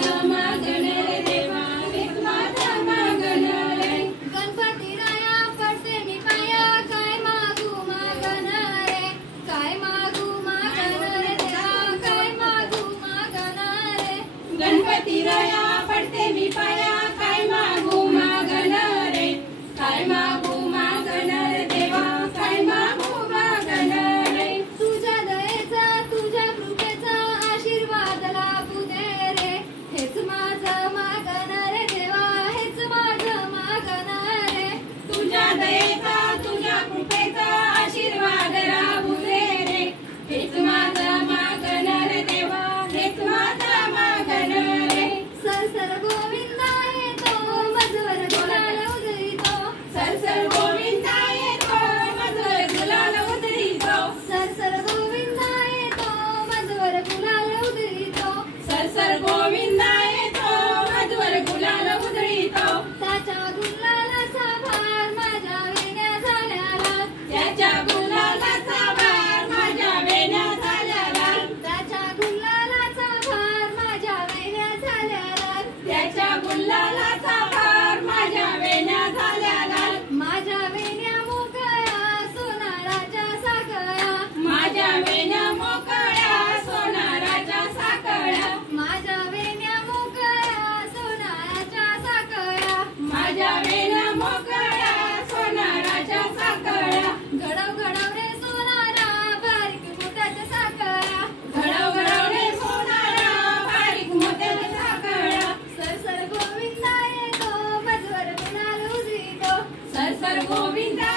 माझा मागण रे देवा हेच माझा मागण रे गणपती राया पडते मी पाया काय मागू मागण रे काय मागू मागण रे देवा काय मागू मागण रे गणपती राया पडते मी पाया काय मागू मागण रे काय मागू मागण रे देवा काय मागू मागण रे तुझ्या दयेचा तुझ्या कृपेचा आशीर्वाद लाभू दे रे हेच माझं मागण रे देवा हेच माझं मागण रे तुझ्या दयेचा तुझ्या कृपेचा आशीर्वाद लाभू दे रे हेच माझं मागण रे देवा हेच माझं मागण रे सरसर गोविंदा येतो मजवर गुलाल उधळीतो सरसर गोविंदा येतो मधुर गुलाल उधळीतो सरसर गोविंदा येतो मजवर गुलाल उधळीतो सरसर गोविंदा येतो मधुर गुलाल उधळीतो त्याच्या गुलालाचा भार माझ्या वेण्या झाल्याला त्याच्या गुलालाचा भार माझ्या वेण्या झाल्याला त्याच्या गुलालाचा भार माझ्या वेण्या झाल्याला त्याच्या गुलालाचा भार माझ्या वेण्या झाल्याला माझ्या वेण्या मोकळ्या सोनाराच्या साकळ्या माझ्या वेण्या मोकळ्या सोनाराच्या साकळ्या माझ्या वेण्या मोकळ्या सोनाराच्या साकळ्या माझ्या वेण्या मोकळ्या सोनाराच्या साकळ्या घडव घडव रे सोनारा बारीक मोठ्याच्या साकळ्या घडव घडव रे सोनारा बारीक मोठ्याच्या साकळ्या सरसर गोविंदा येतो मजवर गुलाल उधळीतो सरसर गोविंदा